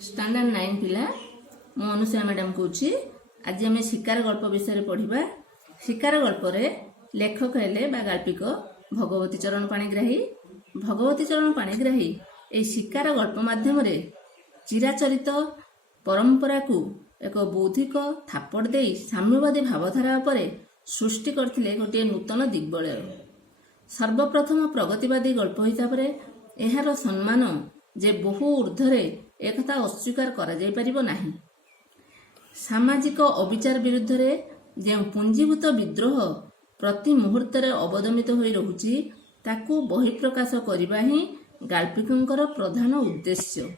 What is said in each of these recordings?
Standard 9 पिला मु Anusaya madam कहूँ। आज आम शिकार गल्प विषय पढ़ा। शिकार गल्प लेखक हेले गाल्पिक भगवती चरण पाणिग्राही। भगवती चरण पाणिग्राही ए शिकार गल्प माध्यम चिराचरित परंपरा को एक बौद्धिक थापड़ दे साम्यवादी भावधारा पर सृष्टि करथिले गोटे नूतन दिग्बलय। सर्वप्रथम प्रगतिवादी गल्प हिसाब से एहार सम्मान जे बहु ऊर्ध्वरे एकथा अस्वीकार करा जाय परिबो नाही। सामाजिक अविचार विरुद्ध रे जे पुंजीभूत विद्रोह प्रति मुहूर्त अवदमित होई रहुची ताकू बहिप्रकाश करबा ही गाल्पिकंकर प्रधान उद्देश्य।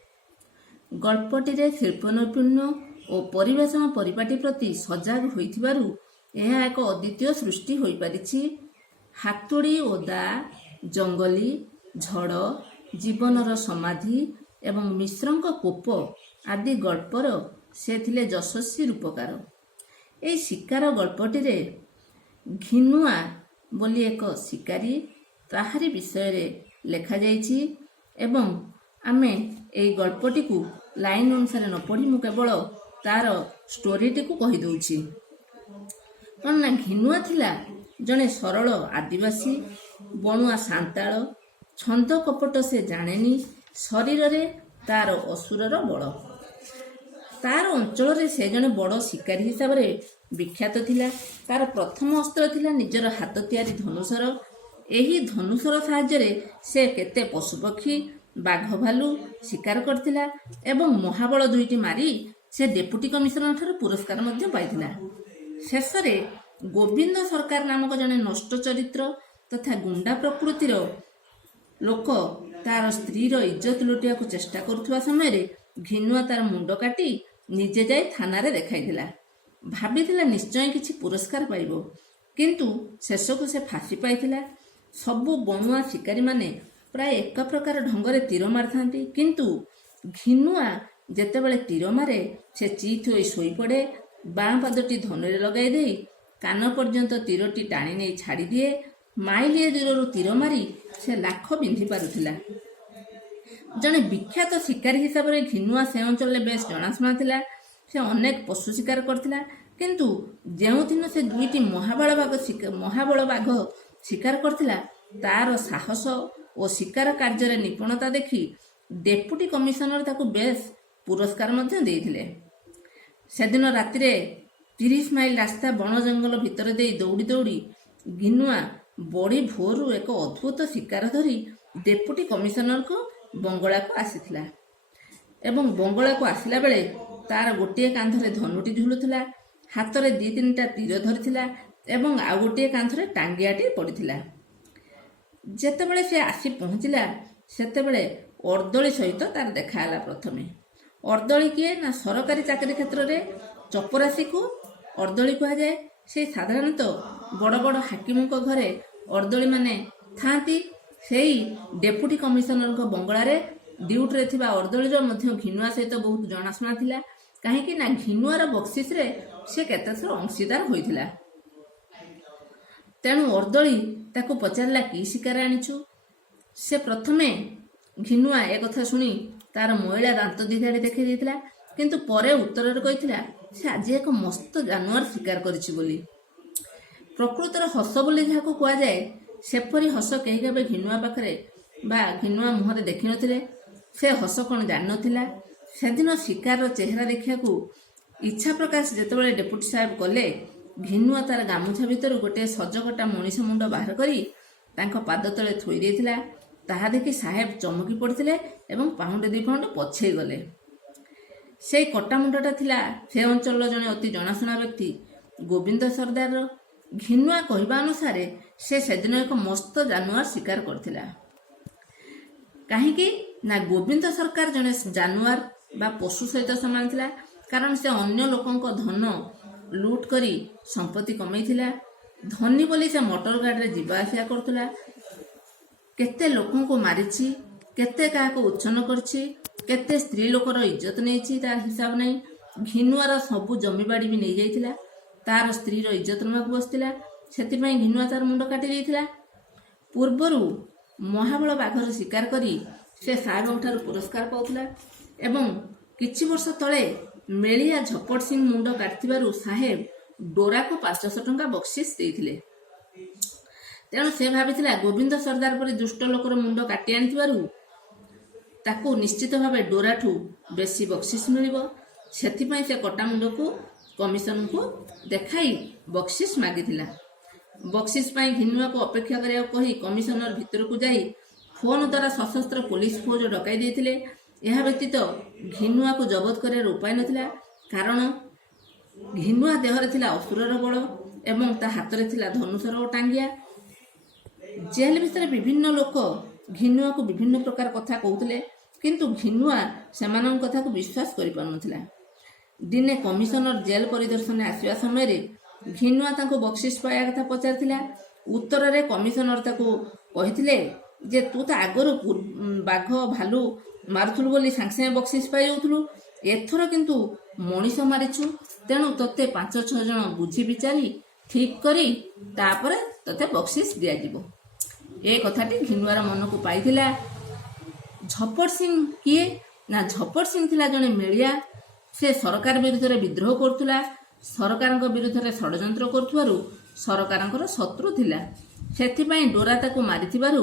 गल्पटी रे शिल्प नैपुण्य और परिवेशन परिपाटी प्रति सजग होइथिबारु एहा एक अद्वितीय सृष्टि होई परिछि। हातुड़ी ओदा जंगली झड़ जीवनर समाधि एवं मिश्रंक कोप आदि गल्पर से थिले यशस्वी रूपकार। ए शिकार गल्पटी रे घिनुआ बोली एक शिकारी ताहारी विषय रे लेखा जाइछि एवं आमे ए गल्पटी को लाइन अनुसार न पढ़ी मु केवल तार स्टोरीटी को कहि दउछि। कौन ना घिनुआ थिला जने सरल आदिवासी बणुआ सांताल। छंद कपट से जानेनी। शरीर रे तार असुरर बड़। तार अंचल रे से जने बड़ शिकारी हिसाब रे विख्यात थिला। तार प्रथम अस्त्र थिला निजर हाथ तियारी धनुषर। एही धनुषर साहाय्य रे से केते पशुपक्षी बाघ भालू शिकार करथिला एवं महाबल दुईटी मारी से डेप्यूटी कमिशनर ठार पुरस्कार मध्य पाइथिला। शेष रे गोविंद सरकार नामक जने नष्ट चरित्र तथा गुंडा प्रकृतिर लोक तार स्त्रीर इज्जत लुटिया को चेष्टा करुवा समय रे घिनुआ तार मुंड काटी निजे जाई थाना रे देखाइथिला। भाबिथिला निश्चय किछि पुरस्कार पाइबो, किंतु शेष को से फांसी पाइथिला। सबु बणुआ शिकारी माने प्राय एक प्रकार ढंगरे तीर मारथांती, किंतु घिनुआ जेतेबेले तीर मारे से चित होई सोई पड़े। बाँ पादटी धनुरे लगाई देई कान पर्यंत तीरटी टाणी नहीं छाड़ी दिए। माइलिए दूरରୁ तीर मारी से लाख बिंधि पारुथिला। जने विख्यात शिकारी हिसाब से घिनुआ से अंचल बेस जनाशुना थिला। से अनेक पशु शिकार करथिला, किंतु जेउ दिन से दुईटी महाबल बाघ शिकार करथिला तार साहस और शिकार कार्य निपुणता देखि डेप्यूटी कमिशनर ताकू बेस पुरस्कार मध्य देइथिले। सेदिन रातिरे 30 माइल रास्ता बण जंगल भितर दे दौड़ी दौड़ी घिनुआ बड़ी भोरु एक अद्भुत शिकार धरी डेप्यूटी कमिशनर को बंगला को आसीथिला एवं बंगला को आसिला बेले तार गोटे कांधरे धनुटी झुलुथिला, हाथ रे 2-3टा तीर धरिथिला एवं आ गोटे कांधरे टांगियाटी पड़िथिला। जेतेबेले से आसी पहुंचिला सेतेबेले अर्दली सहित तार देखाला। प्रथमे अर्दली किए ना सरकारी चाकरी क्षेत्र रे चपरासी को अर्दली कहा जाए। से साधारणतः बड़ बड़ हाकिम घरे अर्दली माने थांती। सेई डेप्यूटी कमिशनर को बंगला रे ड्यूटी रे थिबा अर्दली रो मध्य घिनुआ सहित बहुत जनाशुना थिला, काहेकि ना घिनुआर बक्सिस रे से केतेथर अंशीदार होइथिला। तेणु अर्दली ताको पचारला कि शिकार आनिछु। से प्रथमे घिनुआ ए कथा सुनी तार महिला दांत दिधाड़ी देखै दिथिला, किंतु परे उत्तर रे कहिथिला से आज एक मस्त जानवर शिकार करिछि बोली। प्रकृतर हस बोली जहाको कुआ जाए सेपरी हस केही केबे घिनुआ पाखरे बा घिनुआ मुहरे देखि नथिले। से हस कोन जान नथिला। सेदिन शिकार चेहरा देखिया को इच्छा प्रकाश जेतेबेले डेप्यूटी साहेब कले, घिनुआ तार गामुछा भितर गोटे सजकटा मनीष मुंड बाहर करी तांको पाद तले थोई देथिला। ताहा देखि साहेब चमकी पड़थिले एवं पाउंड 2 पाउंड पछे गले। से कटा मुंडटा थिला से अंचल जने अति जनाशुना व्यक्ति गोविंद सरदार। घिनुआ कहवा अनुसार से सेदिन एक मस्त जानवर शिकार करथिला। काहेकि ना गोविंद सरकार जने जानवर बा पशु सहित समान थिला, कारण से अन्य लोकंक धन लूट करी संपत्ति कमैथिला। धनी बोली से मोटर गाड़ी रे जीवा आसिया करथिला। केते लोकन को मारिछि, केते काहा को उच्छन करछि, केते स्त्री लोकर इज्जत नेछि तार हिसाब नहीं। घिनुआर सबु जमी बाड़ी भी नहीं जाइथिला। तार स्त्री रो इज्जत नमाक बसथिला, सेतिपई घिनुआ तार मुंड काटी देइथिला। पूर्वरु महाबल बाघर शिकार करी से साहेबठार पुरस्कार पाउथिला एवं କିଛି ବର୍ଷ ତଳେ ମେଳିଆ ଝପଟ ସିଂ ମୁଣ୍ଡ କାଟିଥିବାରୁ ସାହେବ ଡୋରାକୁ 500 ଟଙ୍କା ବକ୍ସିସ୍ ଦେଇଥିଲେ। ତେଣୁ ସେ ଭାବିଥିଲା ଗୋବିନ୍ଦ ସର୍ଦ୍ଦାର ପରି ଦୁଷ୍ଟ ଲୋକର ମୁଣ୍ଡ କାଟି ଆଣିଥିବାରୁ ତାକୁ ନିଶ୍ଚିତ ଭାବେ ଡୋରାଠୁ ବେଶୀ ବକ୍ସିସ୍ ମିଳିବ। ସେଥିପାଇଁ ସେ କଟା ମୁଣ୍ଡକୁ କମିଶନଙ୍କୁ ଦେଖାଇ ବକ୍ସିସ୍ ମାଗିଥିଲା। ବକ୍ସିସ୍ ପାଇଁ ଘିନୁଆକୁ ଅପେକ୍ଷା କରିବାକୁ କହି କମିଶନର ଭିତରକୁ ଯାଇ ଫୋନ ଦ୍ୱାରା ସଶସ୍ତ୍ର ପୋଲିସ ଫୌଜ ଡକାଇ ଦେଇଥିଲେ। ଏହା ବ୍ୟତୀତ ଘିନୁଆକୁ ଜବତ କରିବାର ଉପାୟ ନଥିଲା, କାରଣ ଘିନୁଆ ଦେହରେ ଥିଲା ଅସୁରର ବଳ ଏବଂ ତା ହାତରେ ଥିଲା ଧନୁଶର ଓ ଟାଙ୍ଗିଆ। ଜେଲ ଭିତରେ ବିଭିନ୍ନ ଲୋକ ଘିନୁଆକୁ ବିଭିନ୍ନ ପ୍ରକାର କଥା କହୁଥିଲେ, କିନ୍ତୁ ଘିନୁଆ ସେମାନଙ୍କ କଥାକୁ ବିଶ୍ୱାସ କରିପାରୁନଥିଲା। ଦିନେ କମିଶନର ଜେଲ ପରିଦର୍ଶନରେ ଆସିବା ସମୟରେ ଘିନୁଆ ତାଙ୍କୁ ବକ୍ସିସ୍ ପାଇବା କଥା ପଚାରିଥିଲା। ଉତ୍ତରରେ କମିଶନର ତାକୁ କହିଥିଲେ ଯେ ତୁ ତ ଆଗରୁ ବାଘ ଭାଲୁ ମାରୁଥିଲୁ ବୋଲି ସାଙ୍ଗେ ସାଙ୍ଗେ ବକ୍ସିସ୍ ପାଇଯାଉଥିଲୁ, ଏଥର କିନ୍ତୁ ମଣିଷ ମାରିଛୁ, ତେଣୁ ତୋତେ 5-6 ଜଣ ବୁଝି ବିଚାରି ଠିକ୍ କରି ତାପରେ ତୋତେ ବକ୍ସିସ୍ ଦିଆଯିବ। ଏ କଥାଟି ଘିନୁଆର ମନକୁ ପାଇଥିଲା। ଝପଟ ସିଂ କିଏ ନା, ଝପଟ ସିଂ ଥିଲା ଜଣେ ମେଳିଆ। ସେ ସରକାର ବିରୁଦ୍ଧରେ ବିଦ୍ରୋହ କରୁଥିଲା, ସରକାରଙ୍କ ବିରୁଦ୍ଧରେ ଷଡ଼ଯନ୍ତ୍ର କରୁଥିବାରୁ ସରକାରଙ୍କର ଶତ୍ରୁ ଥିଲା। ସେଥିପାଇଁ ଡୋରା ତାକୁ ମାରିଥିବାରୁ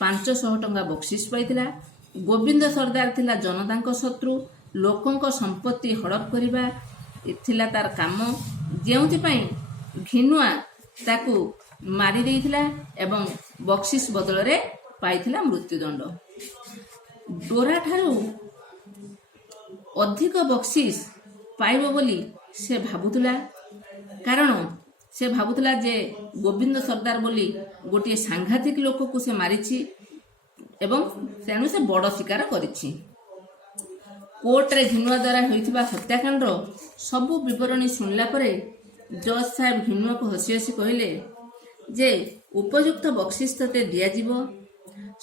500 ଟଙ୍କା ବକ୍ସିସ୍ ପାଇଥିଲା। ଗୋବିନ୍ଦ ସର୍ଦ୍ଦାର ଥିଲା ଜନତାଙ୍କ ଶତ୍ରୁ, ଲୋକଙ୍କ ସମ୍ପତ୍ତି ହଡପ କରିବା ଥିଲା ତାର କାମ, ଯେଉଁଥିପାଇଁ ଘିନୁଆ ତାକୁ ମାରି ଦେଇଥିଲା ଏବଂ ବକ୍ସିସ୍ ବଦଳରେ ପାଇଥିଲା ମୃତ୍ୟୁଦଣ୍ଡ। ଡୋରା ଠାରୁ ଅଧିକ ବକ୍ସିସ୍ ପାଇବ ବୋଲି ସେ ଭାବୁଥିଲା, କାରଣ ସେ ଭାବୁଥିଲା ଯେ ଗୋବିନ୍ଦ ସର୍ଦ୍ଦାର ବୋଲି ଗୋଟିଏ ସାଂଘାତିକ ଲୋକକୁ ସେ ମାରିଛି ଏବଂ ତେଣୁ ସେ ବଡ଼ ଶିକାର କରିଛି। କୋର୍ଟରେ ଘିନୁଆ ଦ୍ୱାରା ହୋଇଥିବା ହତ୍ୟାକାଣ୍ଡର ସବୁ ବିବରଣୀ ଶୁଣିଲା ପରେ ଜଜ୍ ସାହେବ ଘିନୁଆକୁ ହସି ହସି କହିଲେ ଯେ ଉପଯୁକ୍ତ ବକ୍ସିସ୍ ତୋତେ ଦିଆଯିବ।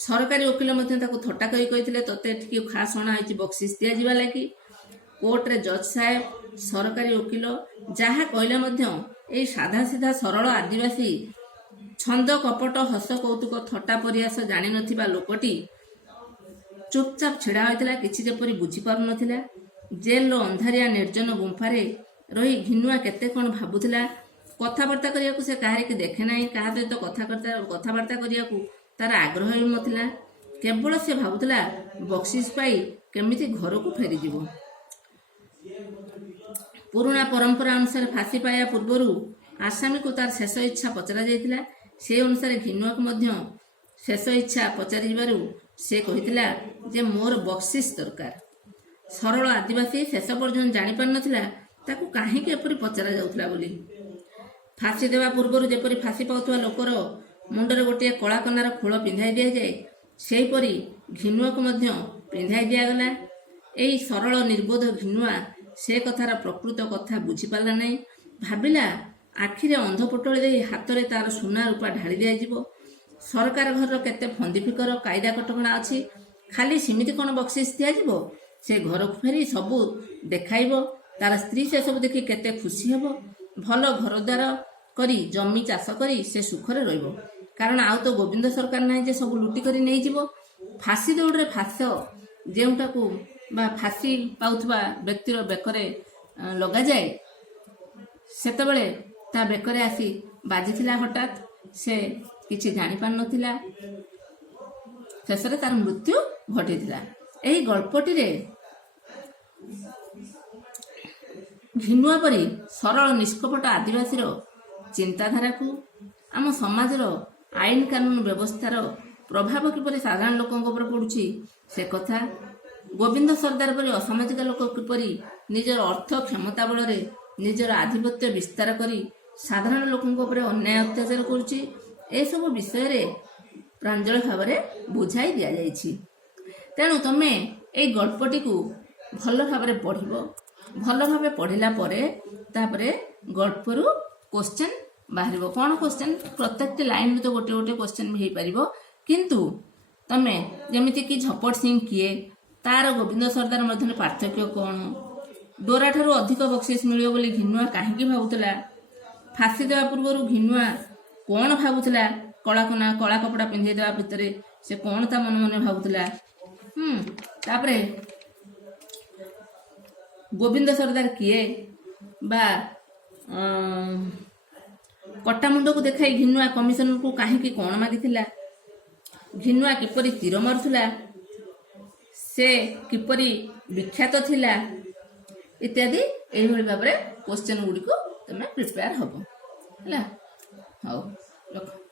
ସରକାରୀ ଓକିଲ ମଧ୍ୟ ତାକୁ ଥଟ୍ଟା କରି କହିଥିଲେ ତୋତେ ଟିକେ ଖାସ୍ ଅଣା ହୋଇଛି ବକ୍ସିସ୍ ଦିଆଯିବା ଲାଗି। କୋର୍ଟରେ ଜଜ୍ ସାହେବ, ସରକାରୀ ଓକିଲ ଯାହା କହିଲେ ମଧ୍ୟ ଏଇ ସାଧା ସିଧା ସରଳ ଆଦିବାସୀ ଛନ୍ଦ କପଟ ହସ କୌତୁକ ଥଟ୍ଟା ପରିହାସ ଜାଣିନଥିବା ଲୋକଟି ଚୁପଚାପ ଛିଡ଼ା ହୋଇଥିଲା, କିଛି ଯେପରି ବୁଝିପାରୁନଥିଲା। ଜେଲର ଅନ୍ଧାରିଆ ନିର୍ଜନ ଗୁମ୍ଫାରେ ରହି ଘିନୁଆ କେତେ କ'ଣ ଭାବୁଥିଲା। କଥାବାର୍ତ୍ତା କରିବାକୁ ସେ କାହାରିକି ଦେଖେ ନାହିଁ, କାହା ସହିତ କଥାବାର୍ତ୍ତା କରିବାକୁ ତାର ଆଗ୍ରହ ହେଉନଥିଲା। କେବଳ ସେ ଭାବୁଥିଲା ବକ୍ସିସ୍ ପାଇ କେମିତି ଘରକୁ ଫେରିଯିବ। ପୁରୁଣା ପରମ୍ପରା ଅନୁସାରେ ଫାଶୀ ପାଇବା ପୂର୍ବରୁ ଆସାମୀକୁ ତାର ଶେଷ ଇଚ୍ଛା ପଚରା ଯାଇଥିଲା। ସେ ଅନୁସାରେ ଘିନୁଆକୁ ମଧ୍ୟ ଶେଷ ଇଚ୍ଛା ପଚାରିଯିବାରୁ ସେ କହିଥିଲା ଯେ ମୋର ବକ୍ସିସ୍ ଦରକାର। ସରଳ ଆଦିବାସୀ ଶେଷ ପର୍ଯ୍ୟନ୍ତ ଜାଣିପାରିନଥିଲା ତାକୁ କାହିଁକି ଏପରି ପଚରା ଯାଉଥିଲା ବୋଲି। ଫାଶୀ ଦେବା ପୂର୍ବରୁ ଯେପରି ଫାଶୀ ପାଉଥିବା ଲୋକର ମୁଣ୍ଡରେ ଗୋଟିଏ କଳା କନାର ଖୋଳ ପିନ୍ଧାଇ ଦିଆଯାଏ, ସେହିପରି ଘିନୁଆକୁ ମଧ୍ୟ ପିନ୍ଧାଇ ଦିଆଗଲା। ଏଇ ସରଳ ନିର୍ବୋଧ ଘିନୁଆ ସେ କଥାର ପ୍ରକୃତ କଥା ବୁଝିପାରିଲା ନାହିଁ। ଭାବିଲା ଆଖିରେ ଅନ୍ଧ ପୋଟଳି ଦେଇ ହାତରେ ତାର ସୁନା ରୂପା ଢାଳି ଦିଆଯିବ। ସରକାର ଘରର କେତେ ଫନ୍ଦି ଫିକର କାଇଦା କଟକଣା ଅଛି, ଖାଲି ସେମିତି କ'ଣ ବକ୍ସିସ୍ ଦିଆଯିବ? ସେ ଘରକୁ ଫେରି ସବୁ ଦେଖାଇବ, ତାର ସ୍ତ୍ରୀ ସେସବୁ ଦେଖି କେତେ ଖୁସି ହେବ। ଭଲ ଘରଦ୍ୱାର କରି ଜମି ଚାଷ କରି ସେ ସୁଖରେ ରହିବ, କାରଣ ଆଉ ତ ଗୋବିନ୍ଦ ସରକାର ନାହିଁ ଯେ ସବୁ ଲୁଟି କରି ନେଇଯିବ। ଫାଶୀ ଦୌଡ଼ରେ ଫାଶ ଯେଉଁଟାକୁ ବା ଫାଶୀ ପାଉଥିବା ବ୍ୟକ୍ତିର ବେକରେ ଲଗାଯାଏ, ସେତେବେଳେ ତା ବେକରେ ଆସି ବାଜିଥିଲା ହଠାତ୍। ସେ କିଛି ଜାଣିପାରିନଥିଲା, ଶେଷରେ ତାର ମୃତ୍ୟୁ ଘଟିଥିଲା। ଏହି ଗଳ୍ପଟିରେ ଘିନୁଆ ପରି ସରଳ ନିଷ୍କପଟ ଆଦିବାସୀର ଚିନ୍ତାଧାରାକୁ, ଆମ ସମାଜର ଆଇନ କାନୁନ ବ୍ୟବସ୍ଥାର ପ୍ରଭାବ କିପରି ସାଧାରଣ ଲୋକଙ୍କ ଉପରେ ପଡ଼ୁଛି ସେ କଥା, ଗୋବିନ୍ଦ ସର୍ଦ୍ଦାର ପରି ଅସାମାଜିକ ଲୋକ କିପରି ନିଜର ଅର୍ଥ କ୍ଷମତା ବଳରେ ନିଜର ଆଧିପତ୍ୟ ବିସ୍ତାର କରି ସାଧାରଣ ଲୋକଙ୍କ ଉପରେ ଅନ୍ୟାୟ ଅତ୍ୟାଚାର କରୁଛି, ଏସବୁ ବିଷୟରେ ପ୍ରାଞ୍ଜଳ ଭାବରେ ବୁଝାଇ ଦିଆଯାଇଛି। ତେଣୁ ତମେ ଏଇ ଗଳ୍ପଟିକୁ ଭଲ ଭାବରେ ପଢ଼ିବ। ଭଲ ଭାବେ ପଢ଼ିଲା ପରେ ତାପରେ ଗଳ୍ପରୁ କୋଶ୍ଚେନ ବାହାରିବ। କ'ଣ କୋଶ୍ଚେନ? ପ୍ରତ୍ୟେକଟି ଲାଇନରୁ ତ ଗୋଟେ ଗୋଟେ କୋଶ୍ଚେନ ବି ହେଇପାରିବ, କିନ୍ତୁ ତମେ ଯେମିତିକି ଝପଟ ସିଂ କିଏ, ତାର ଗୋବିନ୍ଦ ସର୍ଦ୍ଦାର ମଧ୍ୟରେ ପାର୍ଥକ୍ୟ କ'ଣ, ଡୋରା ଠାରୁ ଅଧିକ ବକ୍ସିସ୍ ମିଳିବ ବୋଲି ଘିନୁଆ କାହିଁକି ଭାବୁଥିଲା, ଫାଶୀ ଦେବା ପୂର୍ବରୁ ଘିନୁଆ କ'ଣ ଭାବୁଥିଲା, କଳା କପଡ଼ା ପିନ୍ଧେଇ ଦେବା ଭିତରେ ସେ କ'ଣ ତା ମନେ ମନେ ଭାବୁଥିଲା। ତାପରେ ଗୋବିନ୍ଦ ସରଦାର କିଏ ବା କଟାମୁଣ୍ଡକୁ ଦେଖାଇ ଘିନୁଆ କମିଶନରକୁ କାହିଁକି କ'ଣ ମାଗିଥିଲା, ଘିନୁଆ କିପରି ତୀର ମାରୁଥିଲା, ସେ କିପରି ବିଖ୍ୟାତ ଥିଲା ଇତ୍ୟାଦି ଏଇଭଳି ଭାବରେ କ୍ୱେଶ୍ଚନ ଗୁଡ଼ିକୁ ତମେ ପ୍ରିପେୟାର ହବ ହେଲା। ହଉ ରଖ।